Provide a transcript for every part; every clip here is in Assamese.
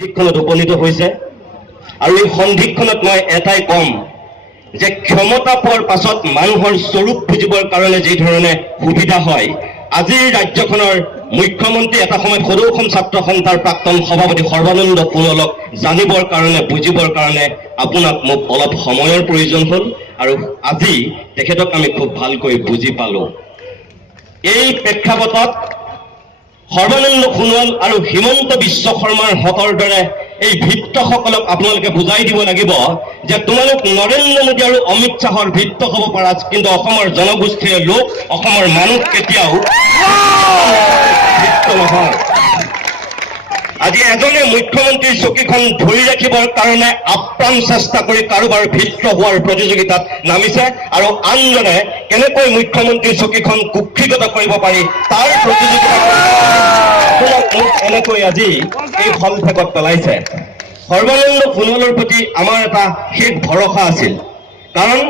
সন্ধিক্ষণত উপনীত হৈছে আৰু এই সন্ধিক্ষণত মই এটাই কম যে ক্ষমতা পোৱাৰ পাছত মানুহৰ স্বৰূপ বুজিবৰ কাৰণে যি ধৰণে সুবিধা হয় আজিৰ ৰাজ্যখনৰ মুখ্যমন্ত্ৰী এটা সময়ত সদৌ অসম ছাত্ৰ সন্থাৰ প্ৰাক্তন সভাপতি সৰ্বানন্দ সোণোৱালক জানিবৰ কাৰণে বুজিবৰ কাৰণে আপোনাক মোক অলপ সময়ৰ প্ৰয়োজন হ'ল আৰু আজি তেখেতক আমি খুব ভালকৈ বুজি পালোঁ। এই প্ৰেক্ষাপটত সৰ্বানন্দ সোণোৱাল আৰু হিমন্ত বিশ্ব শৰ্মাৰ হতৰ দৰে এই ভিত্তসকলক আপোনালোকে বুজাই দিব লাগিব যে তোমালোক নৰেন্দ্ৰ মোদী আৰু অমিত শ্বাহৰ ভিত্ত হ'ব পাৰা, কিন্তু অসমৰ জনগোষ্ঠীয় লোক, অসমৰ মানুহ কেতিয়াও ভিত্ত নহয়। আজি এজনে মুখ্যমন্ত্ৰীৰ চকীখন ধৰি ৰাখিবৰ কাৰণে আপ্ৰাণ চেষ্টা কৰি কাৰোবাৰ ভিত্ৰ হোৱাৰ প্ৰতিযোগিতাত নামিছে আৰু আনজনে কেনেকৈ মুখ্যমন্ত্ৰীৰ চকীখন কুক্ষিগত কৰিব পাৰি তাৰ প্ৰতিযোগিতা এনেকৈ আজি এই ফলফেকত পেলাইছে। সৰ্বানন্দ সোণোৱালৰ প্ৰতি আমাৰ এটা শেষ ভৰসা আছিল, কাৰণ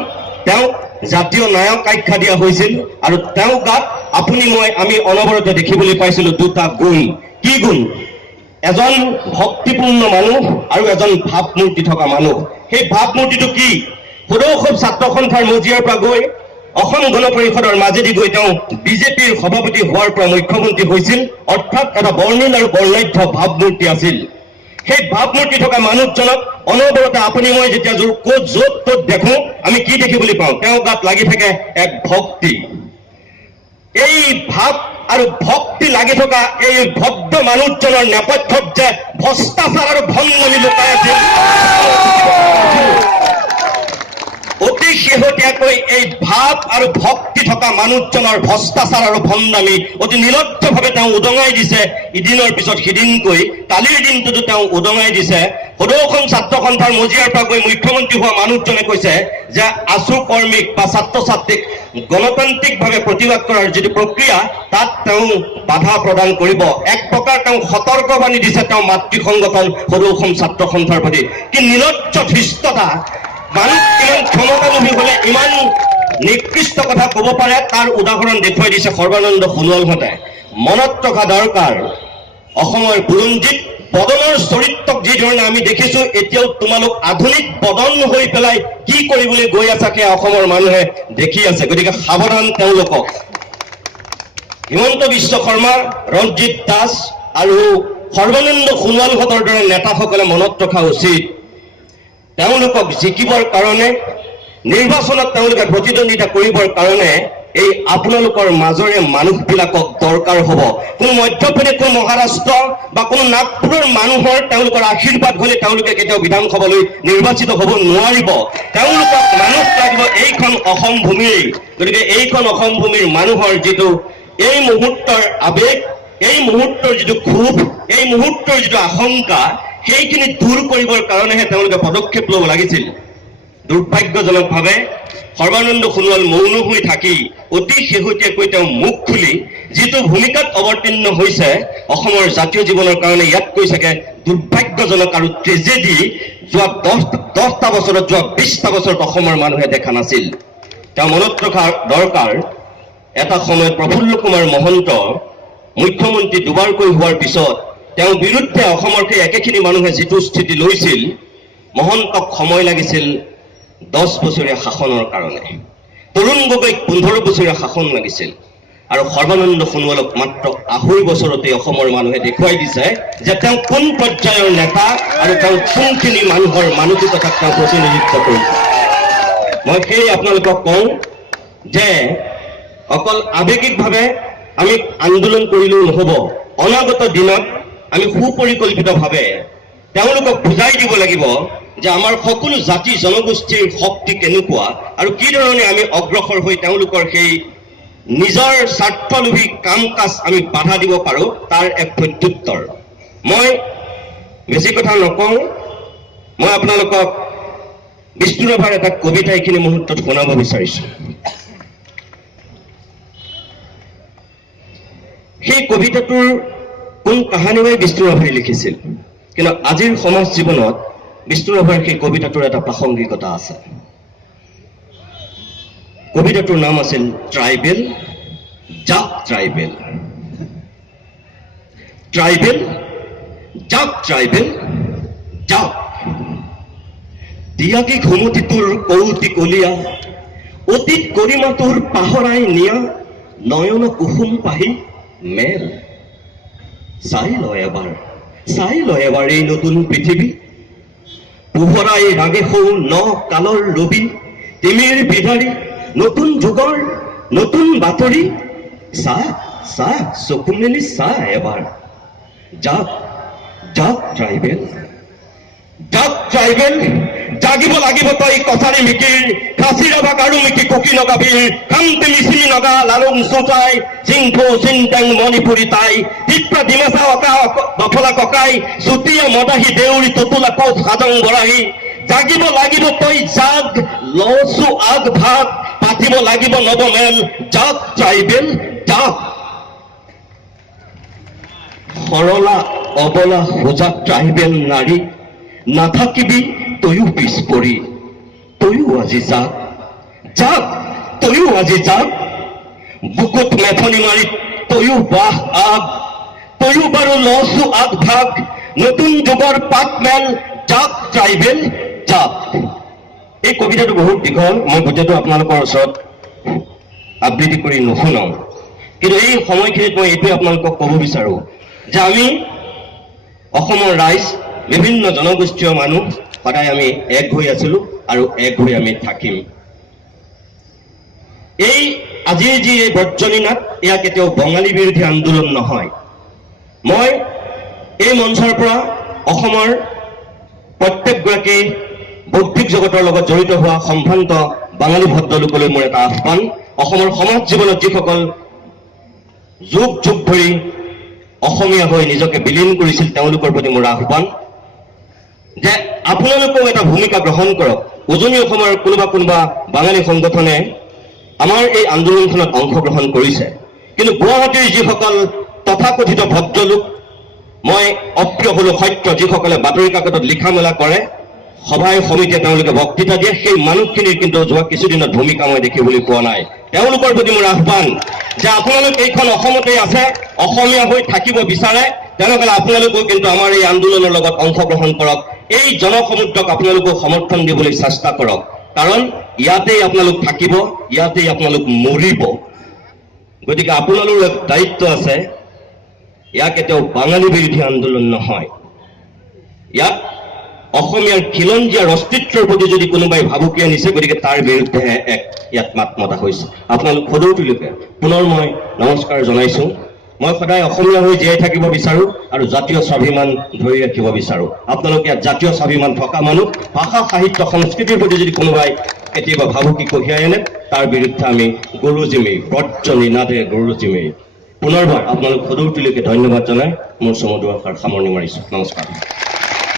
তেওঁক জাতীয় নায়ক আখ্যা দিয়া হৈছিল আৰু তেওঁ গাত আপুনি মই আমি অনবৰতে দেখিবলৈ পাইছিলোঁ দুটা গুণ। কি গুণ? এজন ভক্তিপূৰ্ণ মানুহ আৰু এজন ভাৱমূৰ্তি থকা মানুহ। সেই ভাৱমূৰ্তিটো কি? সদৌ অসম ছাত্ৰ সন্থাৰ মজিয়াৰ পৰা গৈ অসম গণ পৰিষদৰ মাজেদি গৈ তেওঁ বিজেপিৰ সভাপতি হোৱাৰ পৰা মুখ্যমন্ত্ৰী হৈছিল, অৰ্থাৎ এটা বৰ্ণিল আৰু বৰ্ণাঢ্য ভাৱমূৰ্তি আছিল। সেই ভাৱমূৰ্তি থকা মানুহজনক অনবৰতে আপুনি মই যেতিয়া য'ত ত'ত দেখোঁ আমি কি দেখিবলৈ পাওঁ? তেওঁ গাত লাগি থাকে এক ভক্তি। এই ভাৱ আৰু ভক্তি লাগি থকা এই ভদ্ৰ মানুহজনৰ নেপথ্যত যে ভ্ৰষ্টাচাৰ আৰু ভণ্ডামি লুকাই আছিল, অতি শেহতীয়াকৈ এই ভাৱ আৰু ভক্তি থকা মানুহজনৰ ভ্ৰষ্টাচাৰ আৰু ভণ্ডামি অতি নিলজ্জভাৱে তেওঁ উদঙাই দিছে। ইদিনৰ পিছত সিদিনকৈ কালিৰ দিনটোতো তেওঁ উদঙাই দিছে। সদৌ অসম ছাত্ৰ সন্থাৰ মজিয়াৰ পৰা গৈ মুখ্যমন্ত্ৰী হোৱা মানুহজনে কৈছে যে আছু কৰ্মীক বা ছাত্ৰ ছাত্ৰীক গণতান্ত্ৰিকভাৱে প্ৰতিবাদ কৰাৰ যিটো প্ৰক্ৰিয়া তাত তেওঁ বাধা প্ৰদান কৰিব। এক প্ৰকাৰ তেওঁ সতৰ্কবাণী দিছে তেওঁ মাতৃ সংগঠন সদৌ অসম ছাত্ৰ সন্থাৰ প্ৰতি। কি নিলজ্জ ধৃষ্টতা! মানুহ কিমান ক্ষমতালোভী হলে ইমান নিকৃষ্ট কথা ক'ব পাৰে তাৰ উদাহৰণ দেখুৱাই দিছে সৰ্বানন্দ সোণোৱালহঁতে। মনত ৰখা দৰকাৰ, অসমৰ বুৰঞ্জীত বদনৰ চৰিত্ৰক যি ধৰণে আমি দেখিছোঁ, এতিয়াও তোমালোক আধুনিক বদন হৈ পেলাই কি কৰিবলৈ গৈ আছা সেয়া অসমৰ মানুহে দেখি আছে। গতিকে সাৱধান তেওঁলোকক। হিমন্ত বিশ্ব শৰ্মা, ৰঞ্জিত দাস আৰু সৰ্বানন্দ সোণোৱালহঁতৰ দৰে নেতাসকলে মনত ৰখা উচিত, তেওঁলোকক জিকিবৰ কাৰণে নিৰ্বাচনত তেওঁলোকে প্ৰতিদ্বন্দ্বিতা কৰিবৰ কাৰণে এই আপোনালোকৰ মাজৰে মানুহবিলাকক দৰকাৰ হ'ব। কোনো মধ্যপ্ৰদেশ, কোনো মহাৰাষ্ট্ৰ বা কোনো নাগপুৰৰ মানুহৰ তেওঁলোকৰ আশীৰ্বাদ হ'লে তেওঁলোকে কেতিয়াও বিধানসভালৈ নিৰ্বাচিত হ'ব নোৱাৰিব। তেওঁলোকক মানুহ লাগিব এইখন অসম ভূমিৰ। গতিকে এইখন অসম ভূমিৰ মানুহৰ যিটো এই মুহূৰ্তৰ আৱেগ, এই মুহূৰ্তৰ যিটো ক্ষোভ, এই মুহূৰ্তৰ যিটো আশংকা, সেইখিনি দূৰ কৰিবৰ কাৰণেহে তেওঁলোকে পদক্ষেপ ল'ব লাগিছিল। দুৰ্ভাগ্যজনকভাৱে সৰ্বানন্দ সোণোৱাল মৌন হৈ থাকি অতি শেহতীয়াকৈ তেওঁ মুখ খুলি যিটো ভূমিকাত অৱতীৰ্ণ হৈছে অসমৰ জাতীয় জীৱনৰ কাৰণে, ইয়াতকৈ চাগে দুৰ্ভাগ্যজনক আৰু ট্ৰেজেডি যোৱা 10টা বছৰত, যোৱা 20টা বছৰত অসমৰ মানুহে দেখা নাছিল। তেওঁ মনত ৰখা দৰকাৰ, এটা সময়ত প্ৰফুল্ল কুমাৰ মহন্ত মুখ্যমন্ত্ৰী দুবাৰকৈ হোৱাৰ পিছত তেওঁৰ বিৰুদ্ধে অসমৰ সেই একেখিনি মানুহে যিটো স্থিতি লৈছিল, মহন্তক সময় লাগিছিল 10 বছৰীয়া শাসনৰ কাৰণে, তৰুণ গগৈক 15 বছৰীয়া শাসন লাগিছিল, আৰু সৰ্বানন্দ সোণোৱালক মাত্ৰ 2.5 বছৰতে অসমৰ মানুহে দেখুৱাই দিছে যে তেওঁ কোন পৰ্যায়ৰ নেতা আৰু তেওঁ কোনখিনি মানুহৰ মানসিকতাক তেওঁ প্ৰতিনিধিত্ব কৰিছে। মই সেই আপোনালোকক কওঁ যে অকল আৱেগিকভাৱে আমি আন্দোলন কৰিলেও নহ'ব। অনাগত দিনত আমি সুপৰিকল্পিতভাৱে তেওঁলোকক বুজাই দিব লাগিব যে আমাৰ সকলো জাতি জনগোষ্ঠীৰ শক্তি কেনেকুৱা আৰু কি ধৰণে আমি অগ্ৰসৰ হৈ তেওঁলোকৰ সেই নিজৰ স্বাৰ্থলোভী কাম কাজ আমি বাধা দিব পাৰোঁ তাৰ এক প্ৰত্যুত্তৰ। মই বেছি কথা নকওঁ, মই আপোনালোকক বিষ্ণু ৰাভাৰ এটা কবিতা এইখিনি মুহূৰ্তত শুনাব বিচাৰিছোঁ। সেই কবিতাটোৰ কোন কাহানীৰে বিষ্ণু ৰাভাই লিখিছিল, কিন্তু আজিৰ সমাজ জীৱনত বিষ্ণু ৰাভাৰ সেই কবিতাটোৰ এটা প্ৰাসংগিকতা আছে। কবিতাটোৰ নাম আছিল ট্ৰাইবেল, জাক ট্ৰাইবেল। ট্ৰাইবেল, জাক ট্ৰাইবেল, যাওক দিয়াকি ঘুমতি তোৰ কৌতি কলিয়া অতীত গৰিমা তোৰ পাহৰাই নিয়া নয়ন কুসুম পাহি মেল চাই লয় এবাৰ এই নতুন পৃথিৱী পোহৰাই ৰাগে সৌ ন কালৰ ৰবি তিমিৰ বিধাৰী নতুন যুগৰ নতুন বাতৰি চাহ চকু মেলি চাহ এবাৰ যাওক ট্ৰাইবেল জাগিব লাগিব তই কছাৰী মিকিৰ কাজিৰঙা কাৰু মিকি কুকি নগাবীৰ কান্তি মিচিমি নগা লালুং চোচাই চিংফু চিংটেং মণিপুৰী তাই টিপ্ৰা ডিমাচা অকা দফলা ককাই চুতীয়া মদাহী দেউৰী টুটুলা কোচ হাজং বৰাহী জাগিব লাগিব তই জাগ লচু আগ ভাগ পাতিব লাগিব নৱমেল জাগ ট্ৰাইবেল জাগ সৰলা অবলা সোজা ট্ৰাইবেল নাৰী নাথাকিবি তয়ো পিছ পৰি তয়ো আজি যাক বুকুত মেথনি মাৰি তয়ো বাহ আগ তয়ো বাৰু লচু আগ ভাগ নতুন যুগৰ পাত মেল জাক ট্ৰাইবেল জাক এই কবিতাটো বহুত দীঘল মই গোটেইটো আপোনালোকৰ ওচৰত আবৃত্তি কৰি নুশুনাও কিন্তু এই সময়খিনিত মই এইটোৱে আপোনালোকক ক'ব বিচাৰো যে আমি অসমৰ ৰাইজ বিভিন্ন জনগোষ্ঠীয় মানুহ সদায় আমি এক হৈ আছিলো আৰু এক হৈ আমি থাকিম এই আজিৰ যি এই বৰ্জনী নাট এয়া কেতিয়াও বঙালী বিৰোধী আন্দোলন নহয় মই এই মঞ্চৰ পৰা অসমৰ প্ৰত্যেকগৰাকী বৌদ্ধিক জগতৰ লগত জড়িত হোৱা সম্ভ্ৰান্ত বাঙালী ভদ্ৰলোকলৈ মোৰ এটা আহ্বান অসমৰ সমাজ জীৱনত যিসকল যুগ ধৰি অসমীয়া হৈ নিজকে বিলীন কৰিছিল তেওঁলোকৰ প্ৰতি মোৰ আহ্বান যে আপোনালোকেও এটা ভূমিকা গ্ৰহণ কৰক উজনি অসমৰ কোনোবা বাঙালী সংগঠনে আমাৰ এই আন্দোলনখনত অংশগ্ৰহণ কৰিছে কিন্তু গুৱাহাটীৰ যিসকল তথাকথিত ভদ্ৰলোক মই অপ্ৰিয় হলো সত্য যিসকলে বাতৰি কাকতত লিখা মেলা কৰে সভাই সমিতিয়ে তেওঁলোকে বক্তৃতা দিয়ে সেই মানুহখিনিৰ কিন্তু যোৱা কিছুদিনত ভূমিকা মই দেখিবলৈ পোৱা নাই তেওঁলোকৰ প্ৰতি মোৰ আহ্বান যে আপোনালোক এইখন অসমতেই আছে অসমীয়া হৈ থাকিব বিচাৰে তেনেহ'লে আপোনালোকেও কিন্তু আমাৰ এই আন্দোলনৰ লগত অংশগ্ৰহণ কৰক এই জনসমুদ্ৰক আপোনালোকক সমৰ্থন দিবলৈ চেষ্টা কৰক কাৰণ ইয়াতেই আপোনালোক থাকিব ইয়াতেই আপোনালোক মৰিব গতিকে আপোনালোকৰ দায়িত্ব আছে ইয়াক কেতিয়াও বাঙালী বিৰোধী আন্দোলন নহয় ইয়াক অসমীয়াৰ খিলঞ্জীয়াৰ অস্তিত্বৰ প্ৰতি যদি কোনোবাই ভাবুকি আনিছে গতিকে তাৰ বিৰুদ্ধে ইয়াত মাত মতা হৈছে আপোনালোক সদৌতিলোকে পুনৰ মই নমস্কাৰ জনাইছো মই সদায় অসমীয়া হৈ জীয়াই থাকিব বিচাৰো আৰু জাতীয় স্বাভিমান ধৰি ৰাখিব বিচাৰো আপোনালোকে ইয়াত জাতীয় স্বাভিমান থকা মানুহ ভাষা সাহিত্য সংস্কৃতিৰ প্ৰতি যদি কোনোবাই কেতিয়াবা ভাবুকি কঢ়িয়াই আনে তাৰ বিৰুদ্ধে আমি গৰুজিমি বৰ্জনী নাদেৰে গৰুজিমি পুনৰবাৰ আপোনালোক সদৌতিলোকে ধন্যবাদ জনাই মোৰ চমু দুআষাৰ সামৰণি মাৰিছো নমস্কাৰ